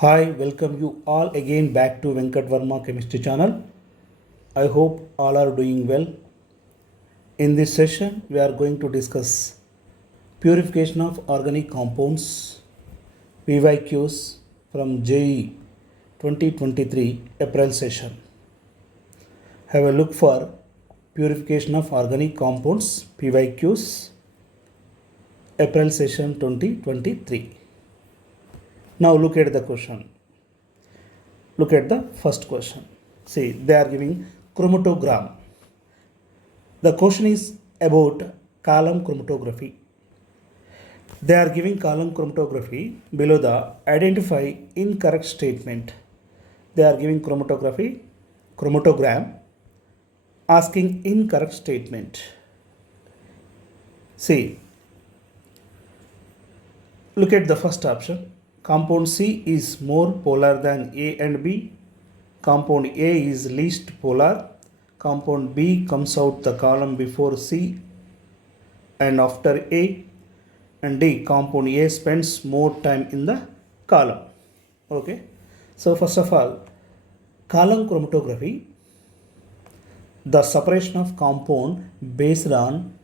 Hi, welcome you all again back to Venkatvarma Chemistry channel. I hope all are doing well. In this session, we are going to discuss purification of organic compounds, PYQs from JEE 2023 April session. Have a look for purification of organic compounds, PYQs, April session 2023. Now look at the question. Look at the first question. See, they are giving chromatogram. The question is about column chromatography. They are giving column chromatography. Below the identify incorrect statement. They are giving chromatogram, asking incorrect statement. See, look at the first option. Compound C is more polar than A and B. Compound A is least polar. Compound B comes out the column before C and after A. And D, compound A spends more time in the column. Okay. So first of all, column chromatography, the separation of compound based on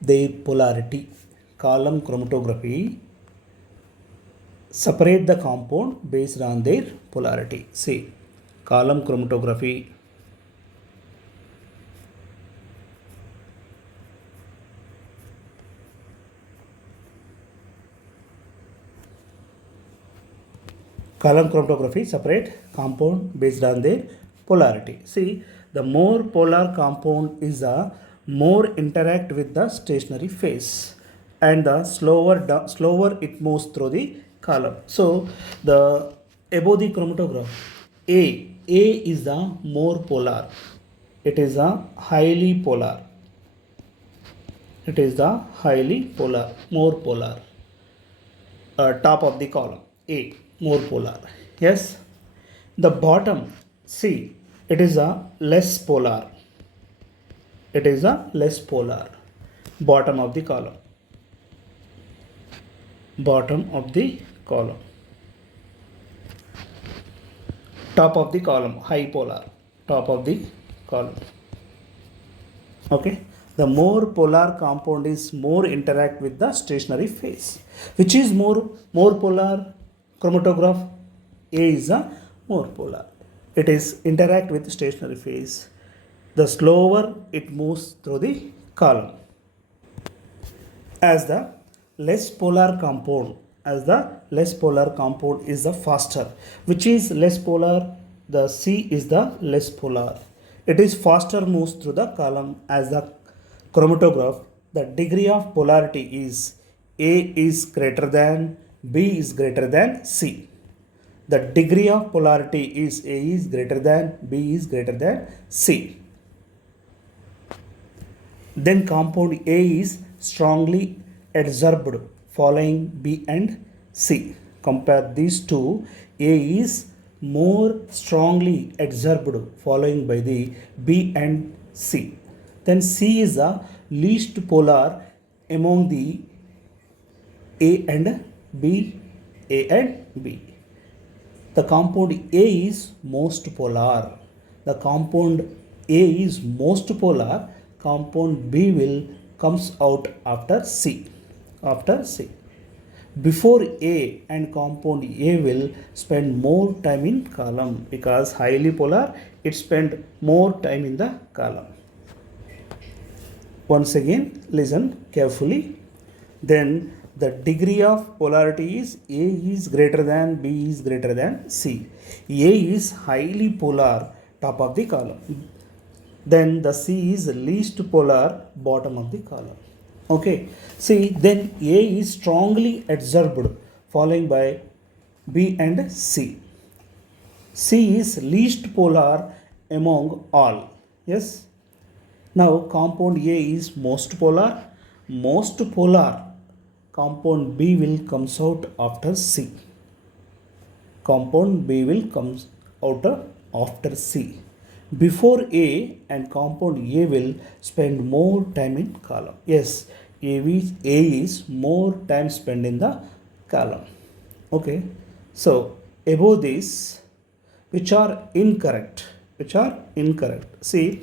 their polarity. Column chromatography, separate the compound based on their polarity. See, column chromatography. Column chromatography, separate compound based on their polarity. See, the more polar compound is the more interact with the stationary phase, and the slower it moves through the column. So the above the chromatograph, A is the more polar. It is a highly polar. It is the highly polar, more polar. Top of the column, A, more polar. Yes. The bottom, C, it is a less polar. It is a less polar. Bottom of the column. Bottom of the column. Top of the column, high polar. Top of the column. Okay. The more polar compound is more interact with the stationary phase. Which is more polar chromatograph? A is a more polar. It is interact with stationary phase. The slower it moves through the column. As the less polar compound is the faster. Which is less polar? The C is the less polar. It is faster moves through the column. As the chromatograph, the degree of polarity is A is greater than, B is greater than C. The degree of polarity is A is greater than, B is greater than C. Then compound A is strongly adsorbed following B and C. Compare these two. A is more strongly adsorbed following by the B and C. Then C is the least polar among the A and B. The compound A is most polar. The compound A is most polar. Compound B will comes out after C. Before A, and compound A will spend more time in column, because highly polar, it spend more time in the column. Once again, listen carefully. Then the degree of polarity is A is greater than, B is greater than C. A is highly polar, top of the column. Then the C is least polar, bottom of the column. Okay. See, then A is strongly adsorbed, following by B and C. C is least polar among all. Yes. Now compound A is most polar. Compound B will comes out after C. Compound B will comes out after C. Before A, and compound A will spend more time in column. Yes, A is more time spent in the column. Okay. So above this which are incorrect. Which are incorrect. See,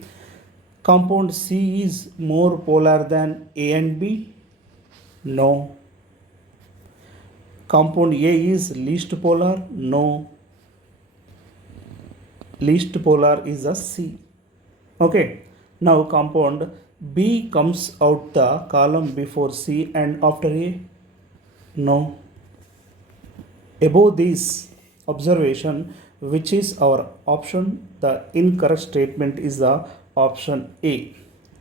compound C is more polar than A and B. No. Compound A is least polar. No. Least polar is a C. Okay. Now compound B comes out the column before C and after A. No. Above this observation, which is our option, the incorrect statement is the option A.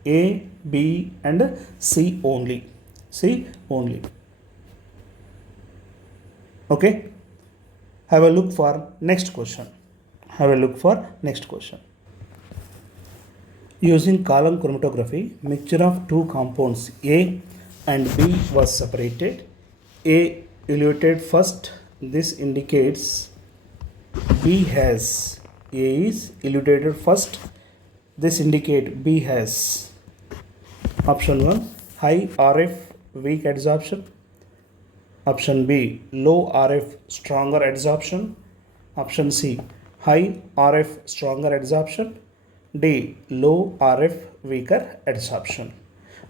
A, B and C only. C only. Okay. Have a look for next question. Have a look for next question. Using column chromatography, mixture of two compounds A and B was separated. A eluted first. This indicates B has. A is eluted first. This indicates B has. Option 1 high RF weak adsorption. Option B low RF stronger adsorption. Option C high RF stronger adsorption. D low RF weaker adsorption.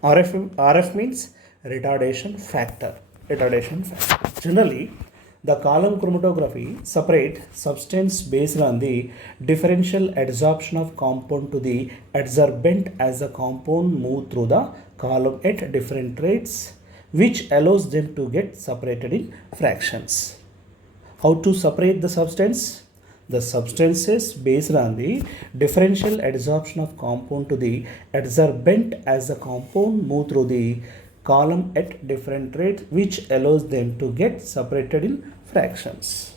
RF means retardation factor. Retardation factor. Generally, the column chromatography separate substance based on the differential adsorption of compound to the adsorbent as the compound move through the column at different rates, which allows them to get separated in fractions. How to separate the substance? The substances based on the differential adsorption of compound to the adsorbent as the compound move through the column at different rates, which allows them to get separated in fractions.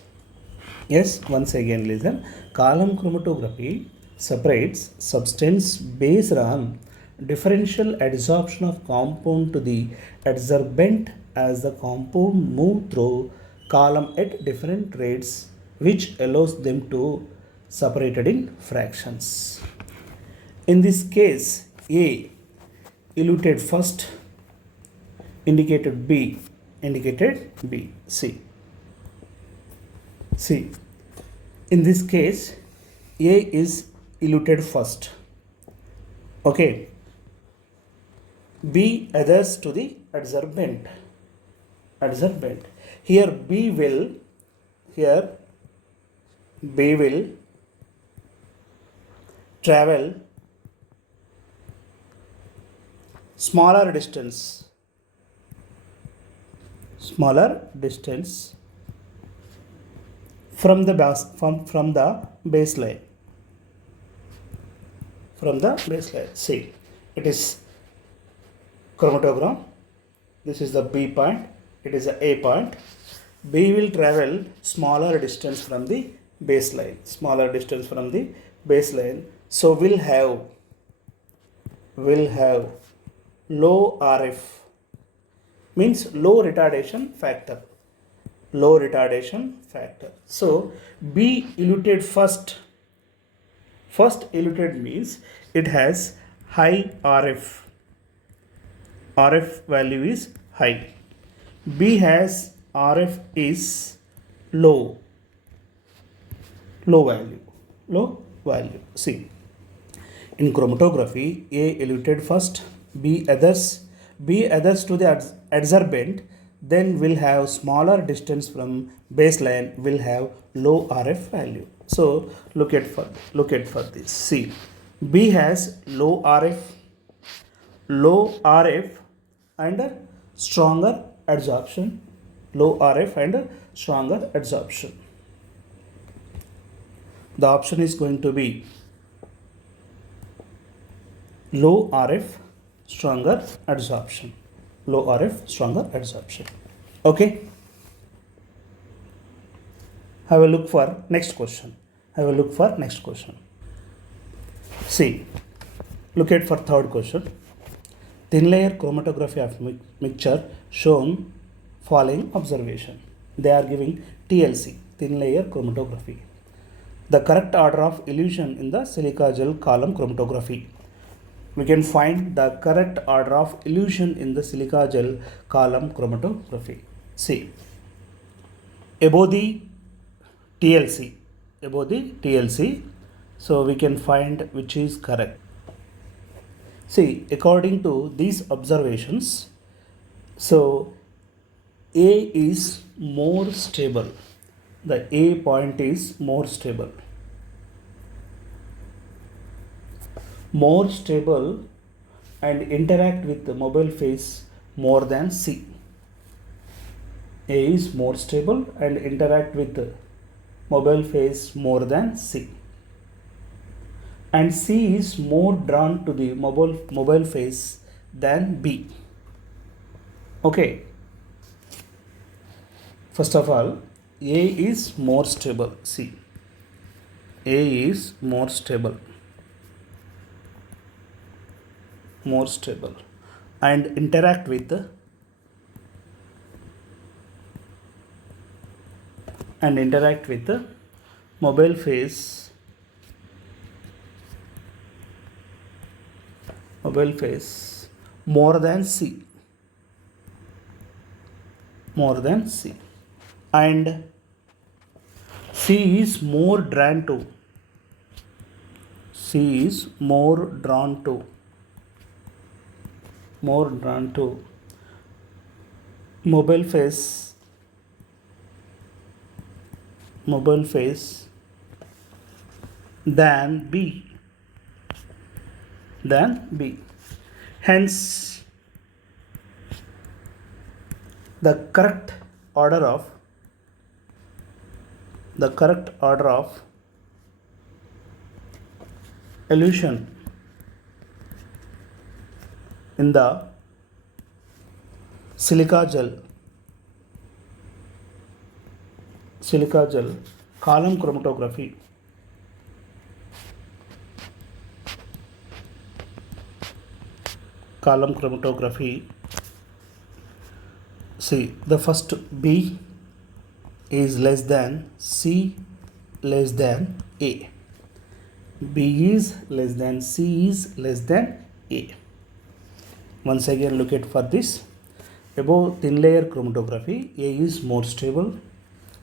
Yes, once again listen. Column chromatography separates substance based on differential adsorption of compound to the adsorbent as the compound move through column at different rates, which allows them to separated in fractions. In this case, A eluted first, indicated B, C. In this case, A is eluted first. Okay. B adheres to the adsorbent. Here B will travel smaller distance from the baseline. See, it is chromatogram. This is the B point. It is the A point. B will travel smaller distance from the baseline. So we'll have low RF, means low retardation factor. So B eluted first. First eluted means it has high RF. RF value is high. B has RF is low value. See, in chromatography, A eluted first, B adheres to the adsorbent, then will have smaller distance from baseline, will have low RF value. So look at for this. See, B has low RF and stronger adsorption. The option is going to be low RF, stronger adsorption. Okay. Have a look for next question. See, look at for third question. Thin layer chromatography of mixture shown following observation. They are giving TLC, thin layer chromatography. The correct order of elution in the silica gel column chromatography. We can find the correct order of elution in the silica gel column chromatography. See, above the TLC, above the TLC. So we can find which is correct. See, according to these observations, so A is more stable. The A point is more stable. More stable and interact with the mobile phase more than C. A is more stable and interact with the mobile phase more than C. And C is more drawn to the mobile phase than B. Okay. First of all, A is more stable. See, A is more stable. More stable and interact with the mobile phase more than C. And C is more drawn to mobile phase than B. Hence, the correct order of elution in the silica gel column chromatography see, the first B is less than C less than A. B is less than C is less than A. Once again look at for this. Above thin layer chromatography, A is more stable.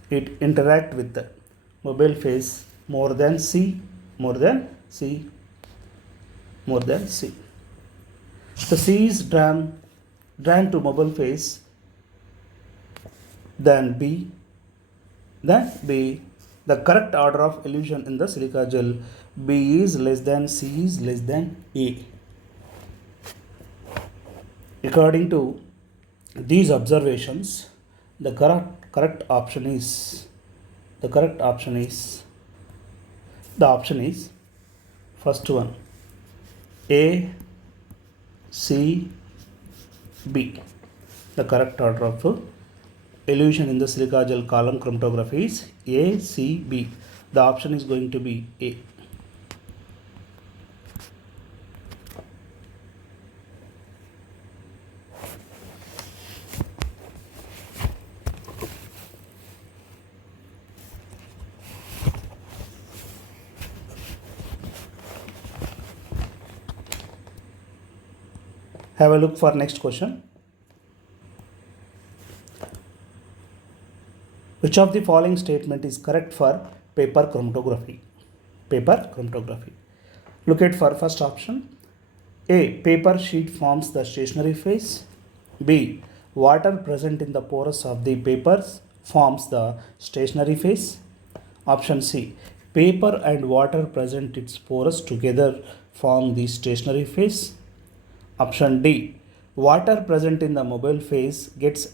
It interact with the mobile phase more than C. The C is drawn to mobile phase than B. The correct order of elution in the silica gel, B is less than C is less than A. According to these observations, the correct option is first one, A, C, B. The correct order of elution in the silica gel column chromatography is A, C, B. The option is going to be A. Have a look for next question. Which of the following statement is correct for paper chromatography? Look at for first option. A. Paper sheet forms the stationary phase. B. Water present in the pores of the papers forms the stationary phase. Option C. Paper and water present its pores together form the stationary phase. Option D. Water present in the mobile phase gets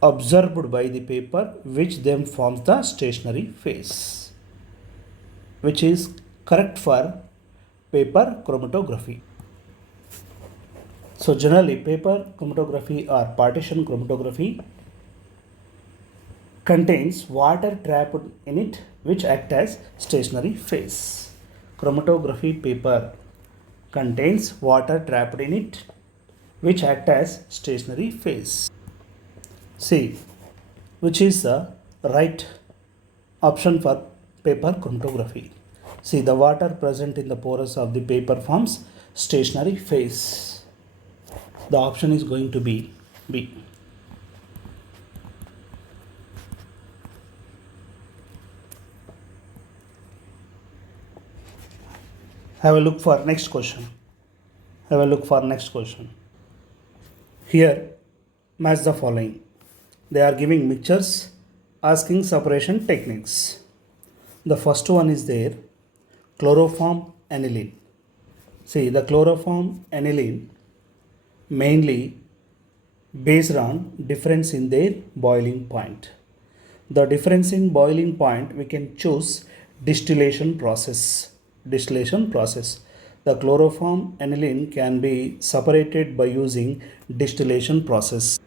absorbed by the paper, which then forms the stationary phase. Which is correct for paper chromatography. So generally paper chromatography or partition chromatography contains water trapped in it, which act as stationary phase. Chromatography paper contains water trapped in it, which act as stationary phase. C. Which is the right option for paper chromatography. See, the water present in the pores of the paper forms stationary phase. The option is going to be B. Have a look for next question. Have a look for next question. Here, match the following. They are giving mixtures, asking separation techniques. The first one is there, chloroform aniline. See, the chloroform aniline mainly based on difference in their boiling point. The difference in boiling point, we can choose distillation process. Distillation process. The chloroform aniline can be separated by using distillation process.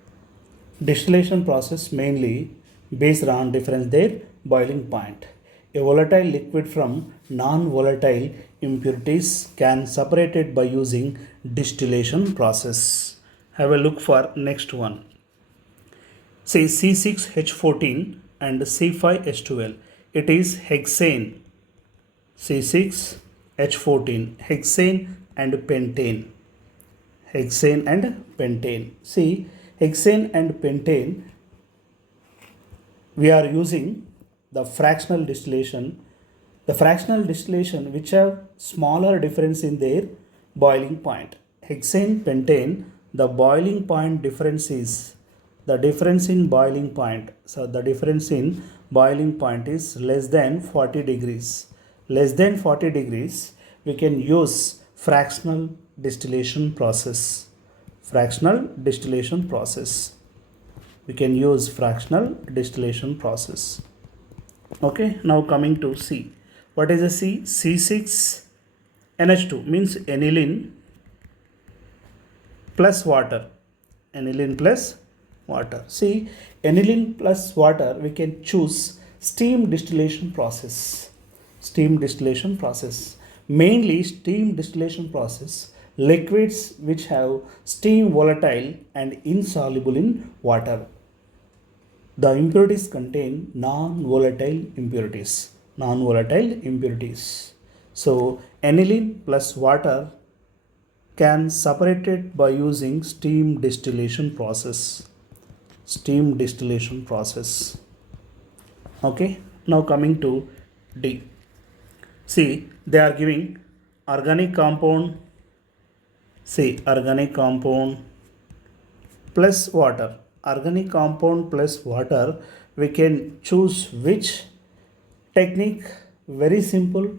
Distillation process mainly based on difference their boiling point. A volatile liquid from non-volatile impurities can separated by using distillation process. Have a look for next one. Say C6H14 and C5H12. It is hexane. C6H14, hexane and pentane. Hexane and pentane. See, hexane and pentane, we are using the fractional distillation. The fractional distillation which have smaller difference in their boiling point. Hexane, pentane, the boiling point difference is the difference in boiling point. So the difference in boiling point is less than 40 degrees. Less than 40 degrees, we can use fractional distillation process. Fractional distillation process. We can use fractional distillation process. Okay, now coming to C. What is a C? C6NH2 means aniline plus water. Aniline plus water. See, aniline plus water, we can choose steam distillation process. Steam distillation process. Mainly steam distillation process, liquids which have steam volatile and insoluble in water. The impurities contain non-volatile impurities. Non-volatile impurities. So aniline plus water can separate it by using steam distillation process. Steam distillation process. Okay, now coming to D. See, they are giving organic compound. See, organic compound plus water. Organic compound plus water, we can choose which technique? Very simple,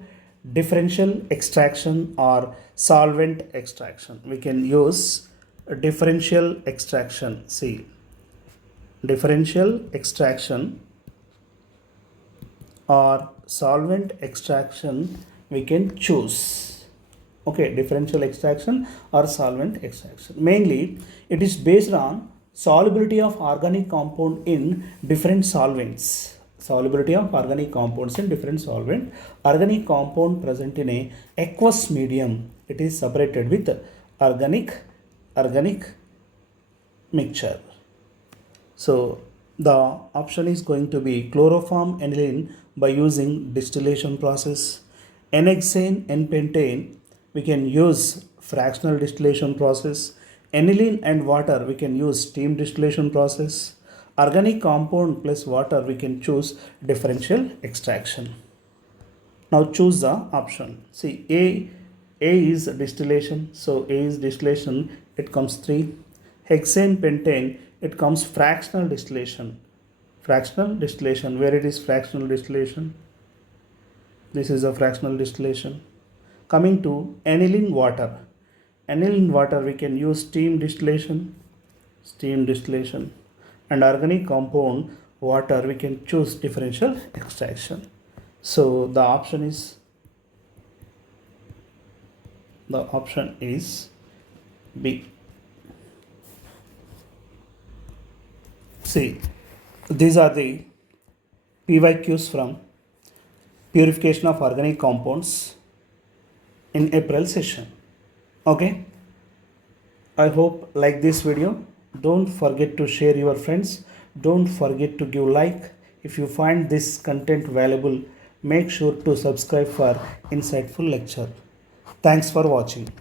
differential extraction or solvent extraction. We can use differential extraction. See, differential extraction or solvent extraction we can choose. Okay, differential extraction or solvent extraction. Mainly it is based on solubility of organic compound in different solvents. Solubility of organic compounds in different solvent. Organic compound present in a aqueous medium, it is separated with organic mixture. So the option is going to be chloroform aniline by using distillation process. N-hexane, N-pentane, we can use fractional distillation process. Aniline and water, we can use steam distillation process. Organic compound plus water, we can choose differential extraction. Now choose the option. See, A is distillation, so A is distillation, it comes 3. Hexane, pentane, it comes fractional distillation. Fractional distillation, where it is fractional distillation? This is a fractional distillation. Coming to aniline water. Aniline water, we can use steam distillation. And organic compound water, we can choose differential extraction. So the option is B. See, these are the PYQs from purification of organic compounds in April session. Okay, I hope like this video. Don't forget to share your friends. Don't forget to give like. If you find this content valuable, make sure to subscribe for insightful lecture. Thanks for watching.